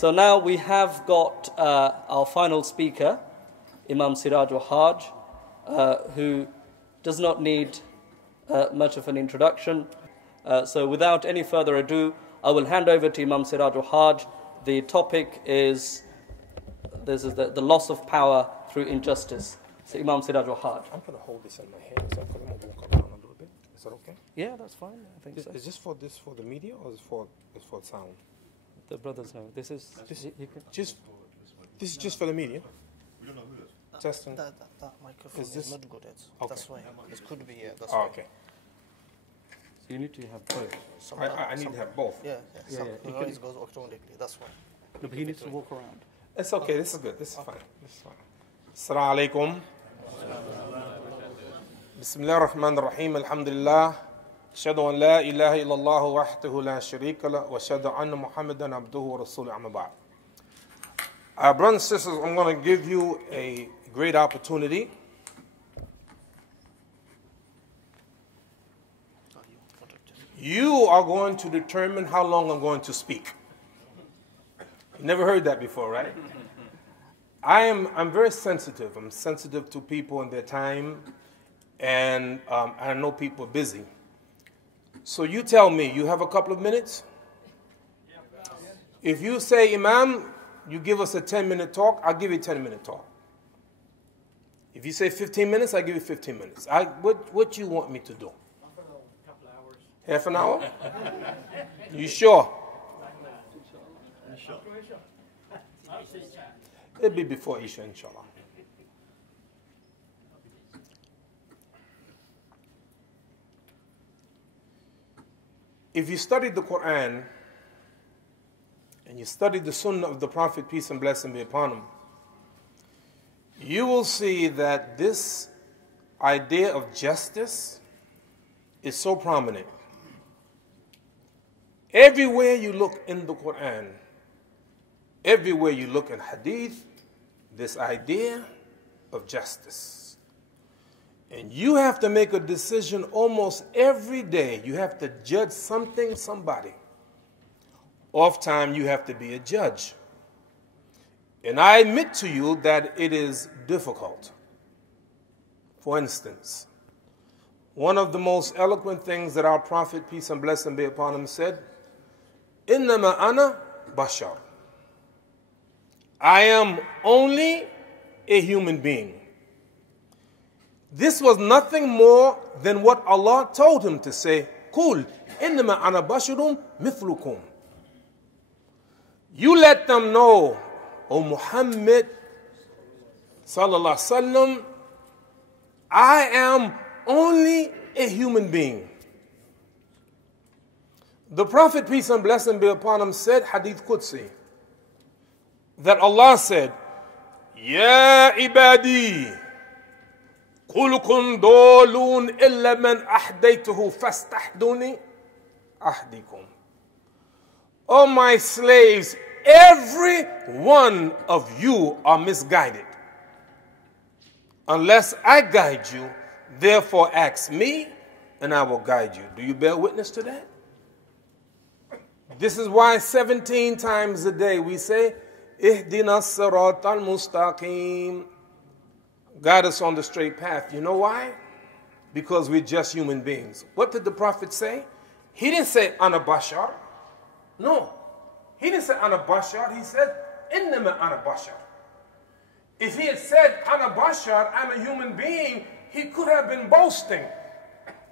So now we have got our final speaker, Imam Siraj Wahhaj, who does not need much of an introduction. So without any further ado, I will hand over to Imam Siraj Wahhaj. The topic is the loss of power through injustice. So Imam Siraj Wahhaj. I'm going to hold this in my hand because I'm going to walk around a little bit. Is that okay? Yeah, that's fine. I think so. Is this for the media or is for sound? The brothers know. This is just for the media. We don't know who it is. Testing. That microphone is not good. Okay. That's why. It could be, yeah. That's Oh, why. okay. So you need to have both. I need to have both. Yeah. Yeah. The noise goes automatically. That's why. No, but he needs to walk around. It's okay. This is good. This is fine. This is fine. Assalamu alaikum. Bismillah ar-Rahman ar-Rahim. Alhamdulillah. Ashhadu an la ilaha illallah wahdahu la sharika lah wa ashhadu anna Muhammadan abduhu wa rasuluhu amma ba'd. Brothers and sisters, I'm going to give you a great opportunity. You are going to determine how long I'm going to speak. You never heard that before, right? I'm very sensitive. I'm sensitive to people and their time, and I know people are busy. So you tell me, you have a couple of minutes? If you say, Imam, you give us a 10-minute talk, I'll give you a 10-minute talk. If you say 15 minutes, I'll give you 15 minutes. What you want me to do? Half an hour? You sure? It'll be before Isha, inshallah. If you study the Quran and you study the Sunnah of the Prophet, peace and blessing be upon him, you will see that this idea of justice is so prominent. Everywhere you look in the Quran, everywhere you look in Hadith, this idea of justice. And you have to make a decision almost every day. You have to judge something, somebody. Oftentimes you have to be a judge. And I admit to you that it is difficult. For instance, one of the most eloquent things that our Prophet, peace and blessing be upon him, said, "Innama ana bashar." I am only a human being. This was nothing more than what Allah told him to say, "Qul innama ana basharum mithlukum." You let them know, O Muhammad sallallahu alaihi wasallam, I am only a human being. The Prophet, peace and blessing be upon him, said, Hadith Qudsi, that Allah said, Ya ibadi, kulukun dolun illa man ahdaytuhu fastahduni ahdikum. O my slaves, every one of you are misguided. Unless I guide you, therefore ask me, and I will guide you. Do you bear witness to that? This is why 17 times a day we say, Ihdina as-sirat al-mustaqim. Guide us on the straight path. You know why? Because we're just human beings. What did the Prophet say? He didn't say, Ana bashar. No. He didn't say, Ana bashar. He said, Innama ana bashar. If he had said, Ana bashar, I'm a human being, he could have been boasting.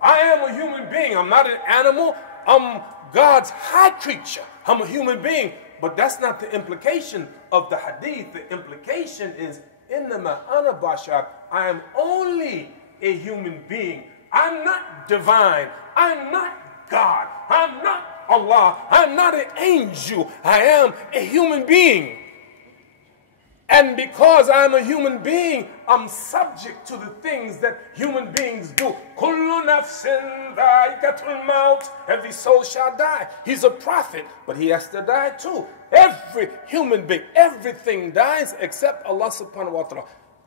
I am a human being. I'm not an animal. I'm God's high creature. I'm a human being. But that's not the implication of the hadith. The implication is, Innama ana bashar. I am only a human being. I'm not divine. I'm not God. I'm not Allah. I'm not an angel. I am a human being. And because I'm a human being, I'm subject to the things that human beings do. Kullu nafsin dha'iqatul maut. Every soul shall die. He's a prophet, but he has to die too. Every human being, everything dies except Allah subhanahu wa ta'ala.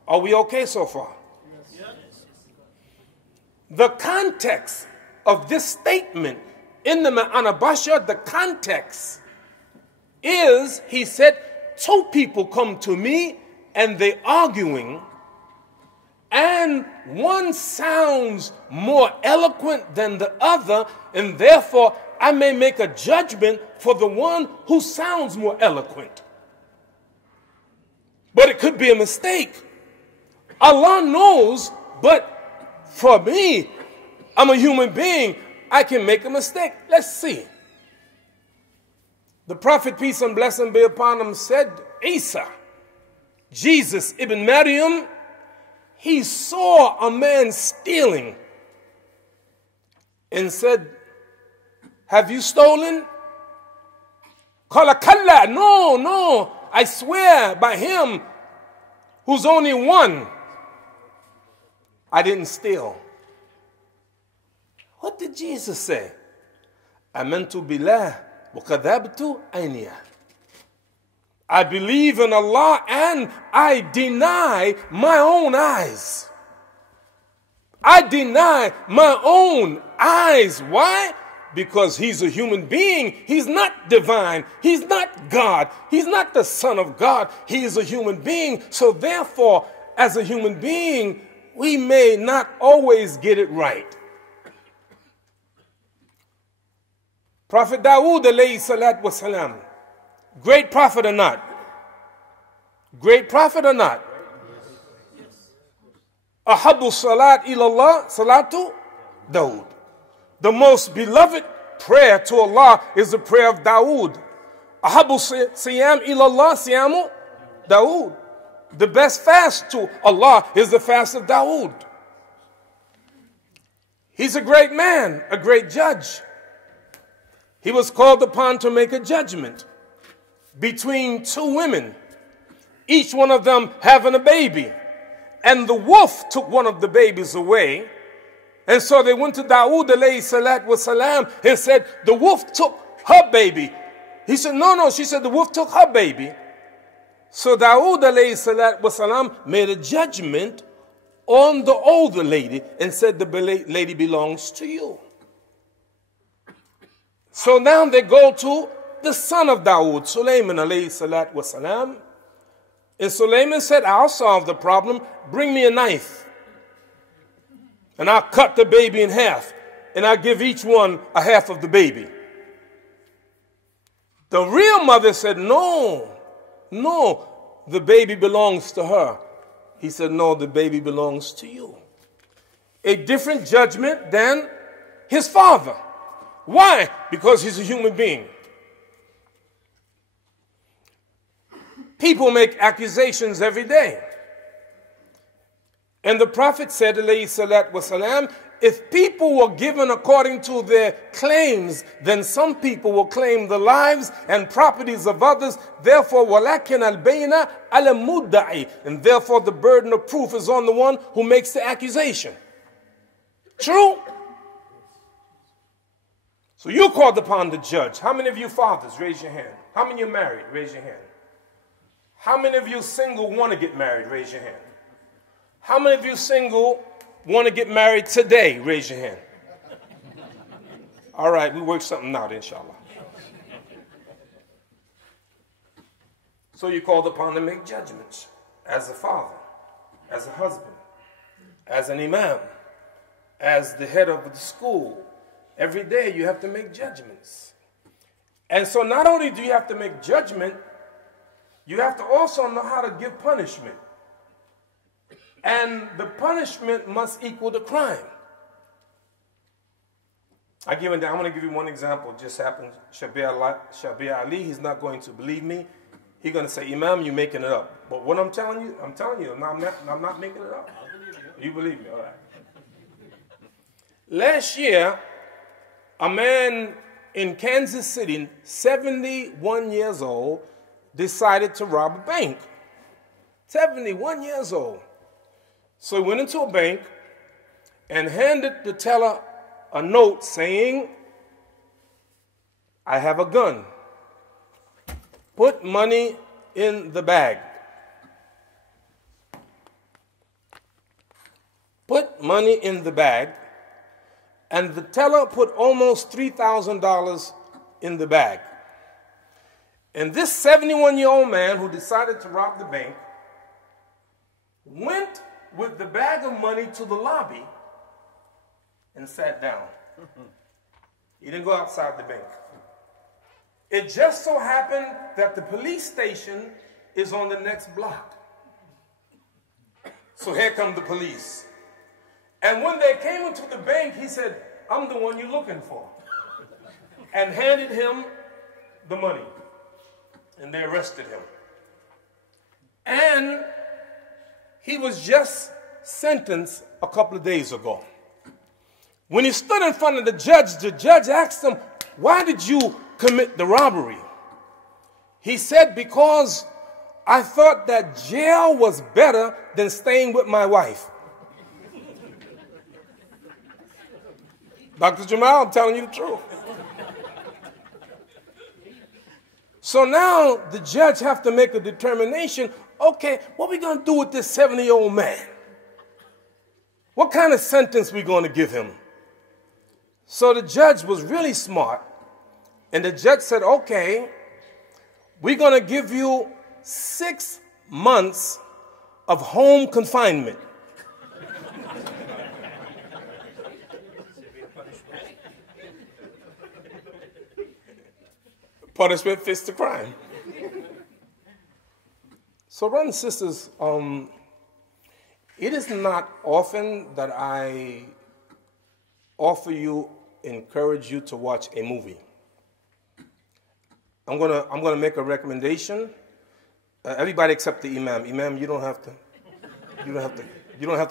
Are we okay so far? Yes. The context of this statement, innama ana bashar, the context is, he said, two people come to me and they arguing, and one sounds more eloquent than the other, and therefore I may make a judgment for the one who sounds more eloquent. But it could be a mistake. Allah knows, but for me, I'm a human being, I can make a mistake. Let's see. The Prophet, peace and blessing be upon him, said, Isa, Jesus ibn Maryam, he saw a man stealing and said, have you stolen? Qala kalla, no, I swear by him who's only one, I didn't steal. What did Jesus say? Amantu billah wa kadhabtu ayniyah. I believe in Allah and I deny my own eyes. I deny my own eyes. Why? Because he's a human being. He's not divine. He's not God. He's not the Son of God. He is a human being. So therefore, as a human being, we may not always get it right. Prophet Dawood alayhi salatu wasalam, great prophet or not? Great prophet or not? Ahabu salat ilallah salatu Dawood. The most beloved prayer to Allah is the prayer of Dawood. Ahabu siyam ilallah siyamu Dawood. The best fast to Allah is the fast of Dawood. He's a great man, a great judge. He was called upon to make a judgment between two women, each one of them having a baby. And the wolf took one of the babies away. And so they went to Dawood alayhi salatu wasalam and said, the wolf took her baby. He said, no. She said, the wolf took her baby. So Dawood alayhi salatu wasalam made a judgment on the older lady and said, the lady belongs to you. So now they go to the son of Dawood, Sulaiman alayhi salatu wasalam. And Sulaiman said, I'll solve the problem. Bring me a knife. And I'll cut the baby in half. And I'll give each one a half of the baby. The real mother said, no, the baby belongs to her. He said, no, the baby belongs to you. A different judgment than his father. Why? Because he's a human being. People make accusations every day. And the Prophet said, alayhi salatu wasalam, if people were given according to their claims, then some people will claim the lives and properties of others. Therefore, walakin al-bayna ala mudda'i. And therefore, the burden of proof is on the one who makes the accusation. True? So you called upon the judge. How many of you fathers? Raise your hand. How many are married? Raise your hand. How many of you single want to get married? Raise your hand. How many of you single want to get married today? Raise your hand. All right, we work something out, inshallah. So you called upon to make judgments as a father, as a husband, as an imam, as the head of the school. Every day you have to make judgments. And so not only do you have to make judgment, you have to also know how to give punishment. And the punishment must equal the crime. I'm going to give you one example. It just happened. Shabir Ali, he's not going to believe me. He's going to say, Imam, you're making it up. But what I'm telling you, I'm not making it up. You believe me, all right. Last year, a man in Kansas City, 71 years old, decided to rob a bank. 71 years old. So he went into a bank and handed the teller a note saying, I have a gun. Put money in the bag. Put money in the bag. And the teller put almost $3,000 in the bag. And this 71-year-old man who decided to rob the bank went with the bag of money to the lobby and sat down. He didn't go outside the bank. It just so happened that the police station is on the next block. So here come the police. And when they came into the bank, he said, "I'm the one you're looking for," and handed him the money. And they arrested him. And he was just sentenced a couple of days ago. When he stood in front of the judge asked him, "Why did you commit the robbery?" He said, "Because I thought that jail was better than staying with my wife." Dr. Jamal, I'm telling you the truth. So now the judge have to make a determination, okay, what are we going to do with this 70-year-old man? What kind of sentence we going to give him? So the judge was really smart, and the judge said, okay, we're going to give you 6 months of home confinement. Punishment fits the crime. So, brothers and sisters, it is not often that I encourage you to watch a movie. I'm gonna make a recommendation. Everybody except the imam. Imam, you don't have to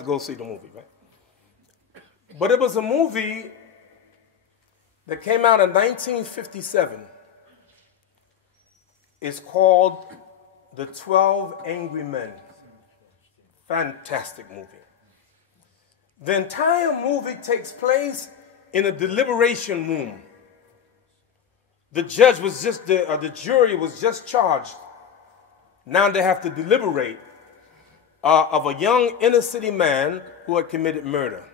go see the movie, right? But it was a movie that came out in 1957. It's called The 12 Angry Men. Fantastic movie. The entire movie takes place in a deliberation room. The jury was just charged. Now they have to deliberate of a young inner city man who had committed murder.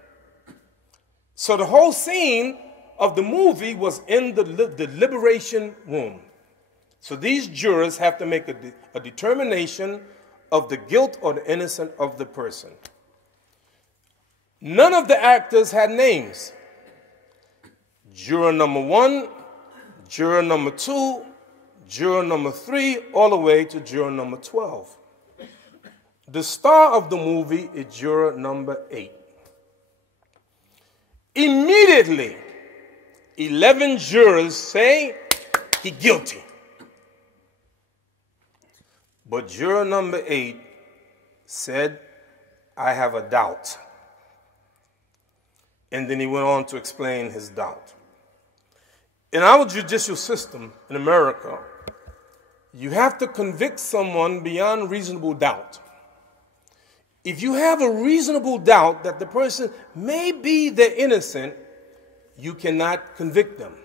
So the whole scene of the movie was in the deliberation room. So these jurors have to make a determination of the guilt or the innocence of the person. None of the actors had names. Juror number 1, juror number 2, juror number 3, all the way to juror number 12. The star of the movie is juror number 8. Immediately, 11 jurors say he's guilty. But juror number 8 said, "I have a doubt." And then he went on to explain his doubt. In our judicial system in America, you have to convict someone beyond reasonable doubt. If you have a reasonable doubt that the person may be the innocent, you cannot convict them.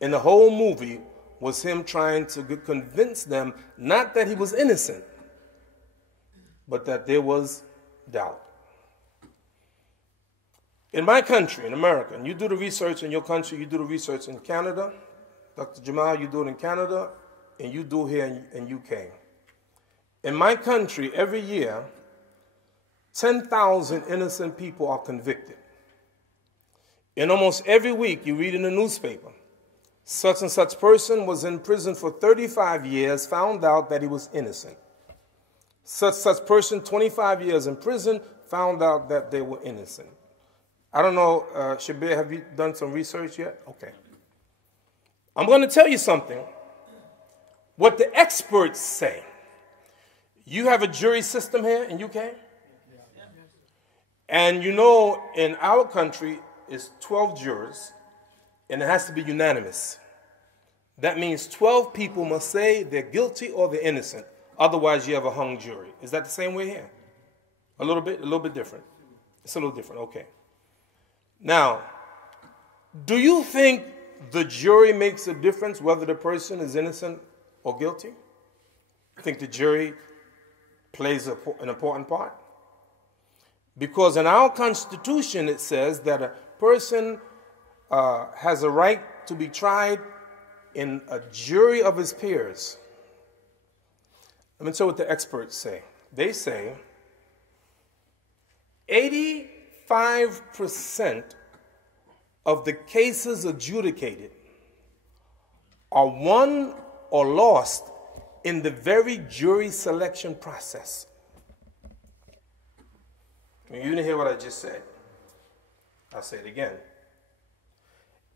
And the whole movie was him trying to convince them not that he was innocent, but that there was doubt. In my country, in America, and you do the research in your country, you do the research in Canada, Dr. Jamal, you do it in Canada, and you do here in UK. In my country, every year, 10,000 innocent people are convicted. And almost every week, you read in the newspaper, such and such person was in prison for 35 years, found out that he was innocent. Such person, 25 years in prison, found out that they were innocent. I don't know, Shabir, have you done some research yet? Okay. I'm going to tell you something. What the experts say. You have a jury system here in UK? And you know, in our country, it's 12 jurors, and it has to be unanimous. That means 12 people must say they're guilty or they're innocent. Otherwise, you have a hung jury. Is that the same way here? A little bit different. It's a little different, okay. Now, do you think the jury makes a difference whether the person is innocent or guilty? I think the jury plays an important part. Because in our Constitution, it says that a person has a right to be tried in a jury of his peers, let me tell you what the experts say. They say 85% of the cases adjudicated are won or lost in the very jury selection process. You didn't hear what I just said. I'll say it again.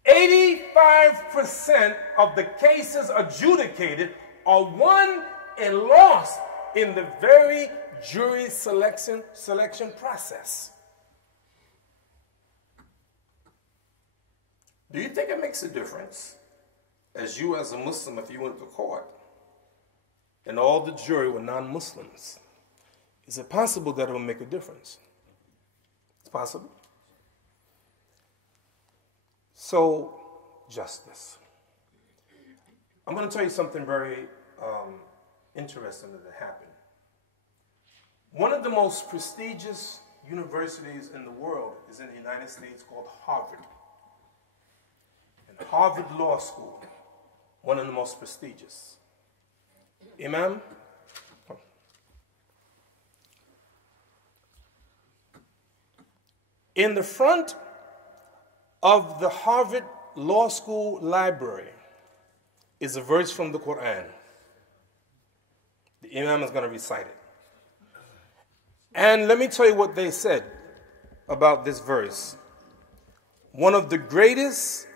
85% of the cases adjudicated are won and lost in the very jury selection process. Do you think it makes a difference, as you as a Muslim, if you went to court and all the jury were non-Muslims? Is it possible that it will make a difference? It's possible. So, justice. I'm going to tell you something very interesting that happened. One of the most prestigious universities in the world is in the United States called Harvard. And Harvard Law School, one of the most prestigious. Imam? In the front of the Harvard Law School library is a verse from the Quran. The Imam is going to recite it. And let me tell you what they said about this verse. One of the greatest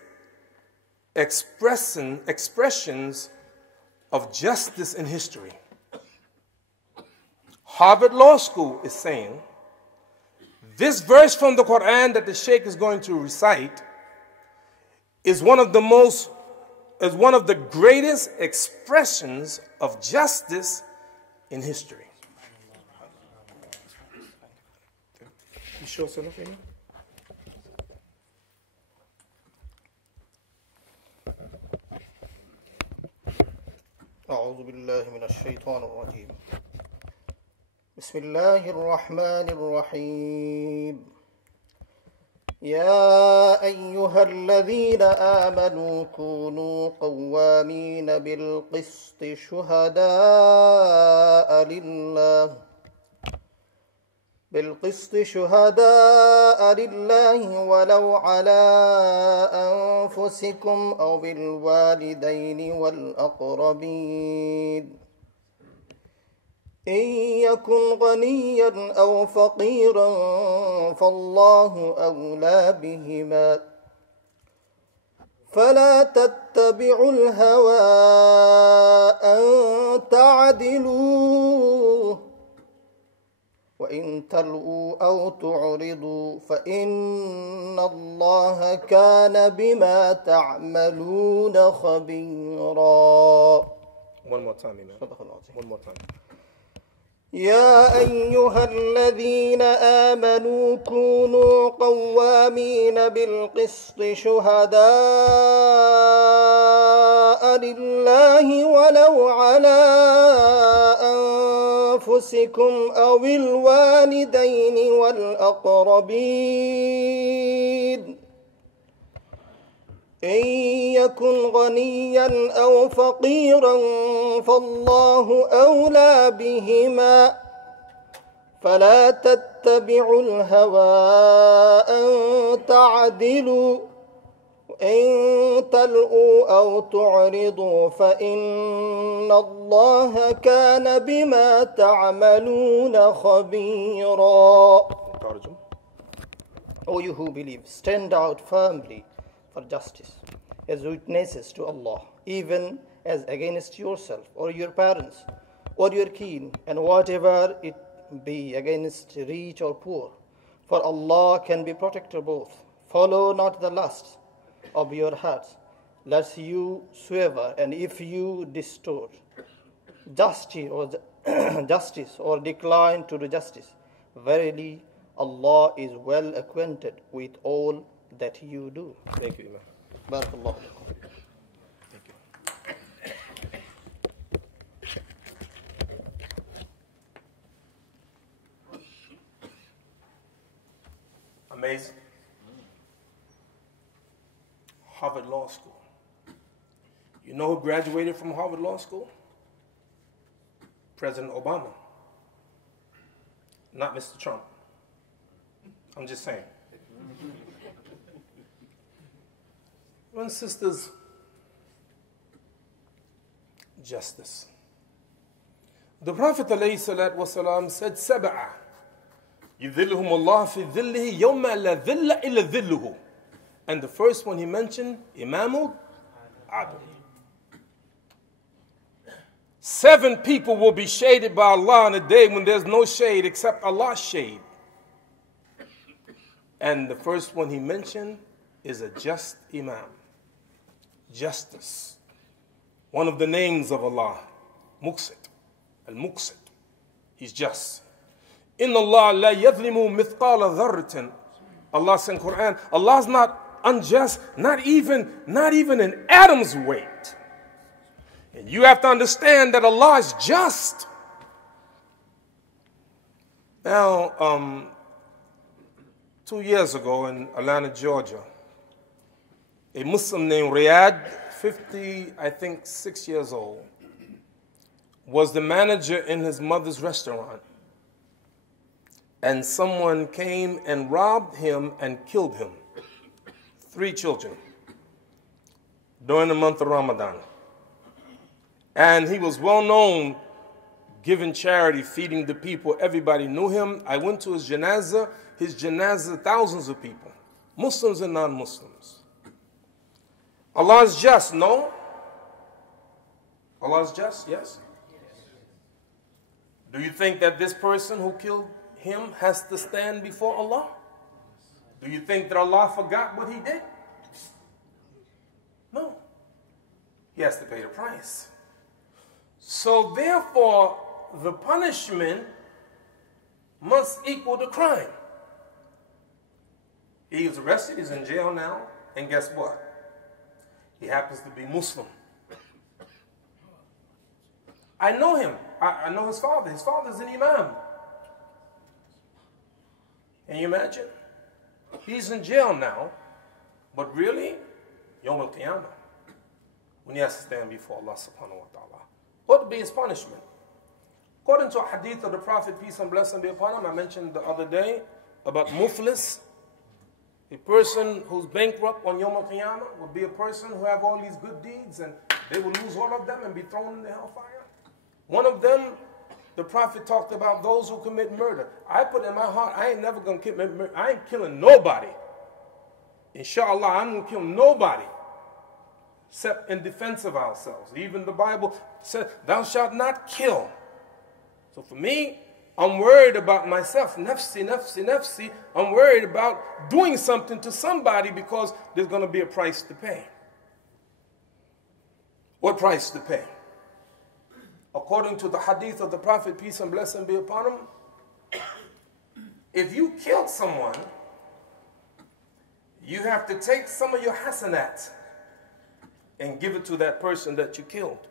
expressions of justice in history. Harvard Law School is saying, this verse from the Quran that the Sheikh is going to recite is one of the greatest expressions of justice in history. You sure it's enough, Imam? أعوذ بالله من الشيطان الرجيم. بسم الله الرحمن الرحيم. يا أيها الذين آمنوا كونوا قوامين بالقسط شهداء لله ولو على أنفسكم أو بالوالدين والأقربين إن يكن غنيا أو فقيرا فالله أولى بهما فلا تتبعوا الهوى أن تعدلوا وإن تلؤوا أو تعرضوا فإن الله كان بما تعملون خبيرا. One more time, Imam. One more time. يا أيها الذين آمنوا كونوا قوامين بالقسط شهداء لله ولو على أنفسكم أو الوالدين والأقربين إن يكن غنيا أو فقيرا فالله أولى بهما فلا تتبعوا الهوى أن تعدلوا وإن تلؤوا أو تعرضوا فإن الله كان بما تعملون خبيرا. O you who believe, stand out firmly for justice as witnesses to Allah, even as against yourself or your parents or your kin, and whatever it be against rich or poor. For Allah can be protector both. Follow not the lusts of your hearts, lest you swerve, and if you distort justice or decline to do justice, verily Allah is well acquainted with all that you do. Thank you, Imam. Barakallahu. Thank you. Amazing. Harvard Law School. You know who graduated from Harvard Law School? President Obama. Not Mr. Trump. I'm just saying. Brothers and sisters, justice. The Prophet ﷺ said, "Sab'a yudhilluhum Allah fi dhillihi yawma la dhilla illa dhilluhu." And the first one he mentioned, Imamul Adl. 7 people will be shaded by Allah on a day when there's no shade except Allah's shade. And the first one he mentioned is a just Imam. Justice. One of the names of Allah, Muqsit. Al-Muqsit. He's just. Inna Allah la yadlimu mithqala dharratin. Allah said in Quran, Allah's not unjust, not even an atom's weight. And you have to understand that Allah is just. Now, 2 years ago in Atlanta, Georgia, a Muslim named Riyadh, 6 years old, was the manager in his mother's restaurant. And someone came and robbed him and killed him. 3 children during the month of Ramadan. And he was well known, giving charity, feeding the people. Everybody knew him. I went to his janazah. His janazah, thousands of people, Muslims and non-Muslims. Allah is just, no? Allah is just, yes? Do you think that this person who killed him has to stand before Allah? Do you think that Allah forgot what he did? No. He has to pay the price. So therefore, the punishment must equal the crime. He was arrested, he's in jail now, and guess what? He happens to be Muslim. I know him. I know his father. His father's an Imam. Can you imagine? He's in jail now, but really, Yawm al-Qiyamah, when he has to stand before Allah subhanahu wa ta'ala, what would be his punishment? According to a hadith of the Prophet, peace and blessing be upon him, I mentioned the other day about muflis, a person who's bankrupt on Yawm al-Qiyamah will be a person who have all these good deeds and they will lose all of them and be thrown in the hellfire. One of them, the Prophet talked about those who commit murder. I put in my heart, I ain't never going to commit murder. I ain't killing nobody. Inshallah, I'm going to kill nobody except in defense of ourselves. Even the Bible said, thou shalt not kill. So for me, I'm worried about myself. Nafsi, nafsi, nafsi. I'm worried about doing something to somebody because there's going to be a price to pay. What price to pay? According to the hadith of the Prophet, peace and blessing be upon him, if you killed someone, you have to take some of your hasanat and give it to that person that you killed.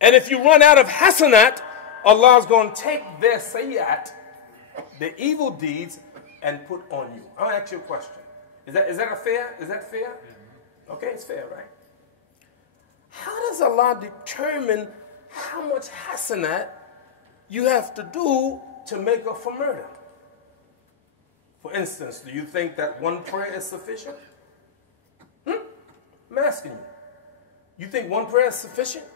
And if you run out of hasanat, Allah's going to take their sayyat, the evil deeds, and put on you. I'll ask you a question. Is that fair? Is that fair? Okay, it's fair, right? How does Allah determine how much hasanat you have to do to make up for murder? For instance, do you think that one prayer is sufficient? I'm asking you. You think one prayer is sufficient?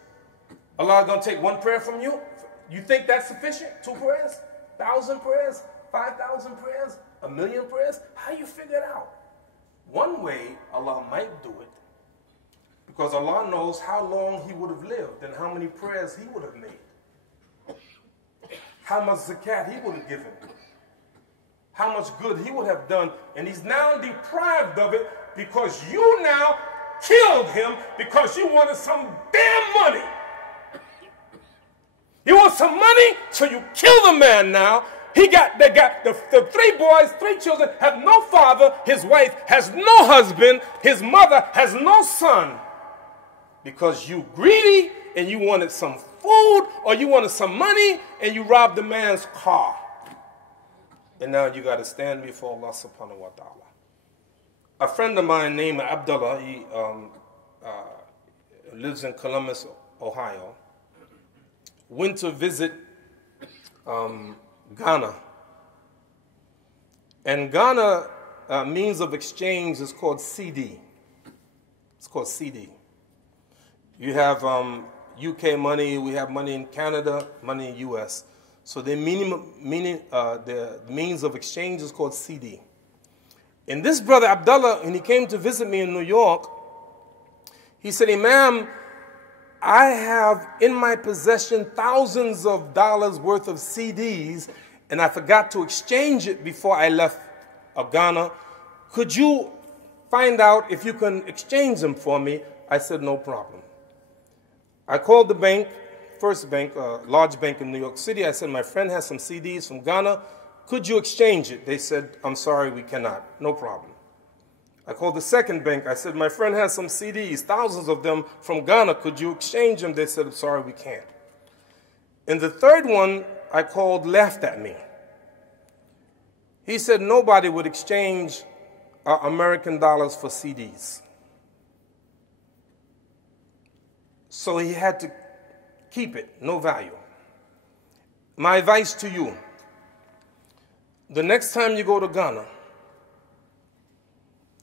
Allah is going to take one prayer from you? You think that's sufficient? 2 prayers? 1,000 prayers? 5,000 prayers? 1,000,000 prayers? How you figure it out? One way Allah might do it, because Allah knows how long he would have lived and how many prayers he would have made, how much zakat he would have given, how much good he would have done, and he's now deprived of it because you now killed him because you wanted some damn money. You want some money, so you kill the man now. They got the 3 boys, 3 children, have no father. His wife has no husband. His mother has no son. Because you greedy and you wanted some food or you wanted some money and you robbed the man's car. And now you got to stand before Allah subhanahu wa ta'ala. A friend of mine named Abdullah, lives in Columbus, Ohio, went to visit Ghana. And Ghana means of exchange is called CD. It's called CD. You have UK money, we have money in Canada, money in US. So the means of exchange is called CD. And this brother Abdullah, when he came to visit me in New York, he said, Imam, I have in my possession thousands of dollars worth of CDs, and I forgot to exchange it before I left Ghana. Could you find out if you can exchange them for me? I said, no problem. I called the bank, First Bank, a large bank in New York City. I said, my friend has some CDs from Ghana. Could you exchange it? They said, I'm sorry, we cannot. No problem. I called the second bank. I said, my friend has some CDs, thousands of them from Ghana. Could you exchange them? They said, I'm sorry, we can't. And the third one I called laughed at me. He said nobody would exchange American dollars for CDs. So he had to keep it, no value. My advice to you, the next time you go to Ghana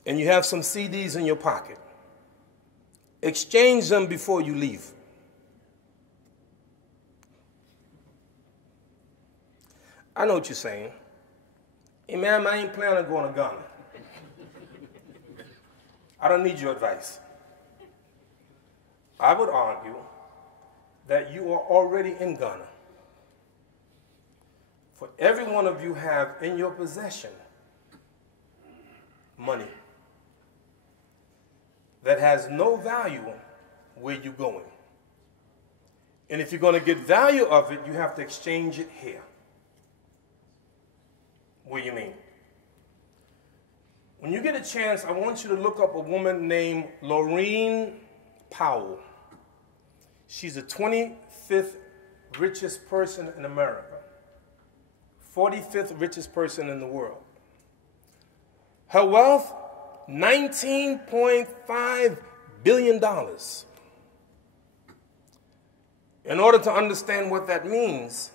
and you have some CDs in your pocket, exchange them before you leave. I know what you're saying. Imam, I ain't planning on going to Ghana. I don't need your advice. I would argue that you are already in Ghana. For every one of you have in your possession money that has no value where you're going. And if you're going to get value of it, you have to exchange it here. What do you mean? When you get a chance, I want you to look up a woman named Laureen Powell. She's the 25th richest person in America, 45th richest person in the world. Her wealth, $19.5 billion. In order to understand what that means,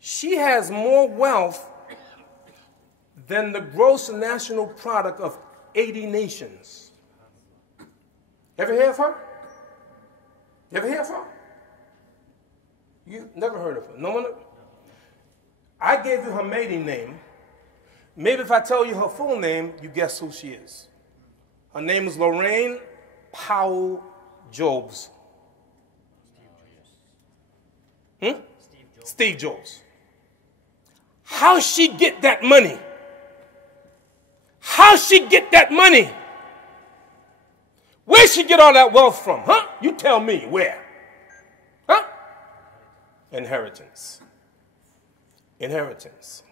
she has more wealth than the gross national product of 80 nations. Ever hear of her? You ever hear of her? You never heard of her? No one? I gave you her maiden name. Maybe if I tell you her full name, you guess who she is. Her name is Lorraine Powell Jobs. Steve Jobs. How she get that money? How she get that money? Where she get all that wealth from? Huh? You tell me where. Huh? Inheritance. Inheritance.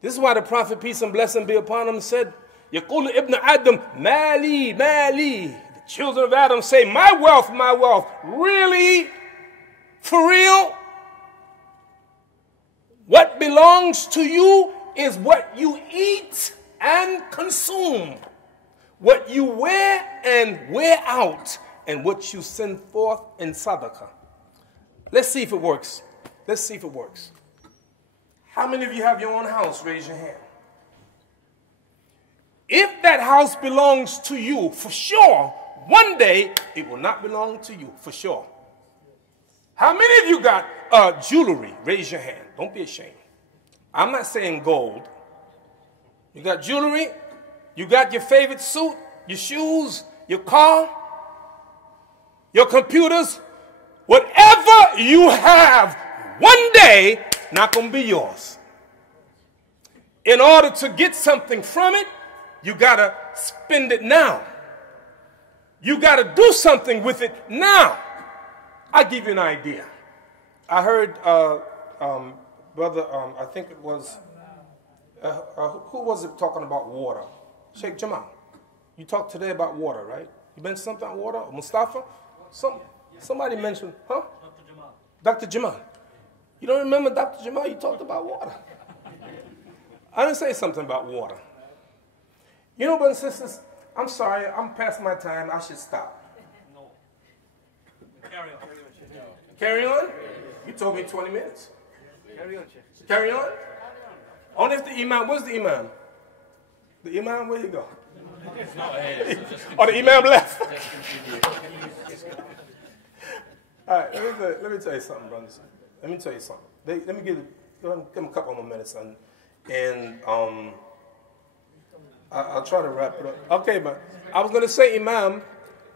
This is why the Prophet, peace and blessing be upon him, said, يَقُولُ ibn Adam, mali, mali. The children of Adam say, my wealth, my wealth. Really? For real? What belongs to you is what you eat and consume, what you wear and wear out, and what you send forth in sadaqah. Let's see if it works. Let's see if it works. How many of you have your own house? Raise your hand. If that house belongs to you, for sure, one day it will not belong to you, for sure. How many of you got jewelry? Raise your hand. Don't be ashamed. I'm not saying gold. You got jewelry? You got your favorite suit, your shoes, your car, your computers? Whatever you have, one day, not going to be yours. In order to get something from it, you got to spend it now. You got to do something with it now. I'll give you an idea. I heard brother, I think it was, who was it talking about water? Sheikh Jamal. You talked today about water, right? You mentioned something about water? Mustafa? Somebody mentioned, huh? Dr. Jamal. Dr. Jamal. You don't remember Dr. Jamal? You talked about water. I didn't say something about water. You know, brothers and sisters, I'm sorry, I'm past my time. I should stop. No. Carry on? You told me 20 minutes. Carry on? Only if the imam, where's the imam? The imam, where you go? Oh, the imam left. All right, let me tell you something, brothers. Let me tell you something. Let me give them a couple more minutes, and I'll try to wrap it up. Okay, but I was going to say, imam,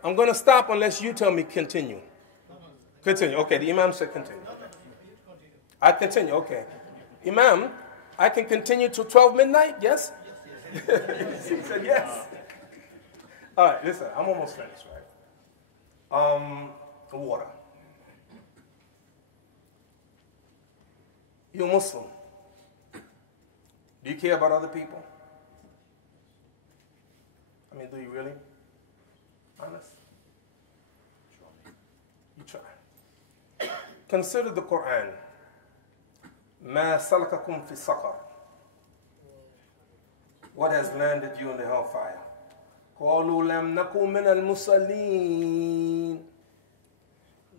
I'm going to stop unless you tell me continue. Continue. Okay, the imam said continue. I continue. Okay. Imam, I can continue till 12 midnight, yes? He said yes. All right, listen, I'm almost finished, right? Water. You're a Muslim. Do you care about other people? I mean, do you really? Honest? You try. Consider the Quran. ما سلككم في سقر. What has landed you in the hellfire? قالوا لم نكن من المصلين.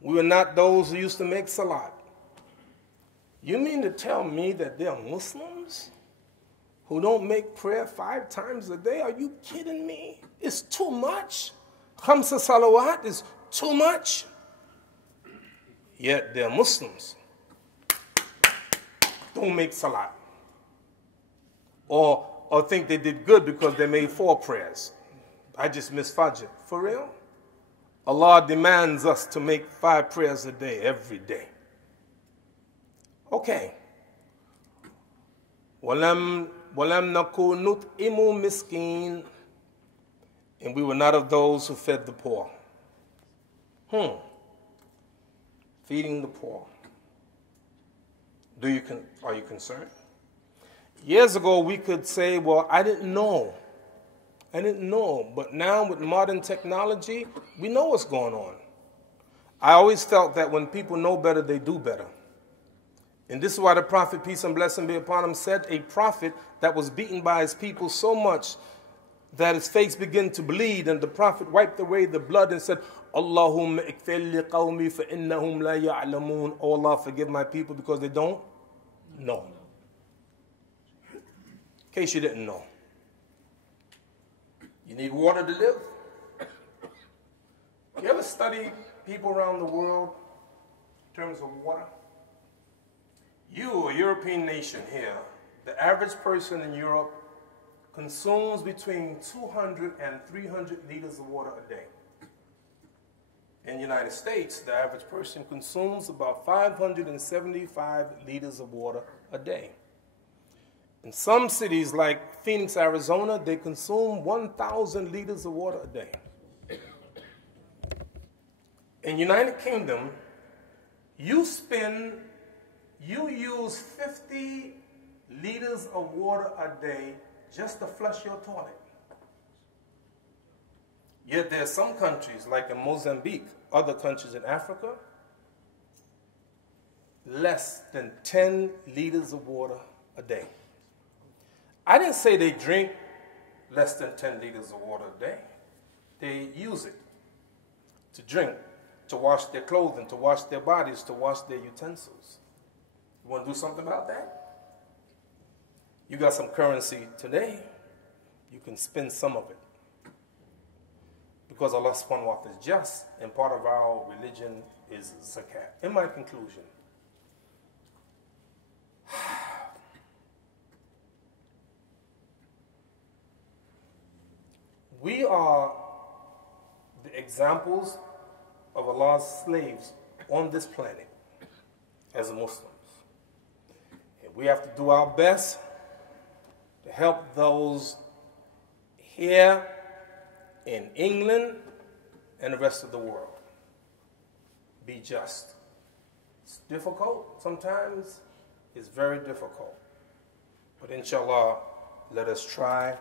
We were not those who used to make salat. You mean to tell me that there are Muslims who don't make prayer 5 times a day? Are you kidding me? It's too much. Khamsa salawat is too much. Yet there are Muslims don't make salat. Or think they did good because they made 4 prayers. I just missed Fajr. For real? Allah demands us to make 5 prayers a day, every day. Okay. وَلَمْ نَكُنْ نُطْعِمُ مِسْكِينَ. And we were not of those who fed the poor. Feeding the poor. Are you concerned? Years ago, we could say, well, I didn't know. But now with modern technology, we know what's going on. I always felt that when people know better, they do better. And this is why the Prophet, peace and blessing be upon him, said a prophet that was beaten by his people so much that his face began to bleed, and the Prophet wiped away the blood and said, Allahumma ikfir li qawmi fa innahum la ya'lamun. Oh Allah, forgive my people because they don't know. In case you didn't know. You need water to live. You ever study people around the world in terms of water? You, a European nation here, the average person in Europe consumes between 200 and 300 liters of water a day. In the United States, the average person consumes about 575 liters of water a day. In some cities like Phoenix, Arizona, they consume 1,000 liters of water a day. In the United Kingdom, you use 50 liters of water a day just to flush your toilet. Yet there are some countries, like in Mozambique, other countries in Africa, less than 10 liters of water a day. I didn't say they drink less than 10 liters of water a day. They use it to drink, to wash their clothing, to wash their bodies, to wash their utensils. You want to do something about that? You got some currency today, you can spend some of it. Because Allah subhanahu wa ta'ala is just, and part of our religion is zakat. In my conclusion, we are the examples of Allah's slaves on this planet as Muslims. And we have to do our best to help those here in England and the rest of the world. Be just. It's difficult sometimes. It's very difficult. But inshallah, let us try.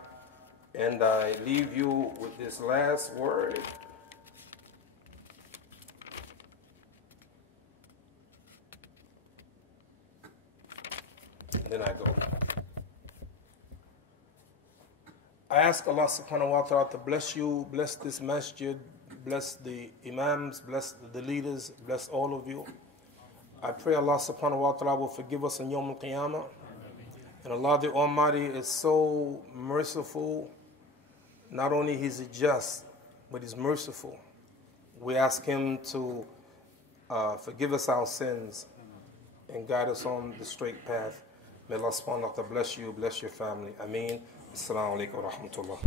And I leave you with this last word. And then I go. I ask Allah subhanahu wa ta'ala to bless you, bless this masjid, bless the imams, bless the leaders, bless all of you. I pray Allah subhanahu wa ta'ala will forgive us in Yawm al-Qiyamah. And Allah the Almighty is so merciful. Not only is He just, but He's merciful. We ask Him to forgive us our sins and guide us on the straight path. May Allah subhanahu wa ta'ala bless you, bless your family. Ameen. Assalamu alaikum wa rahmatullah.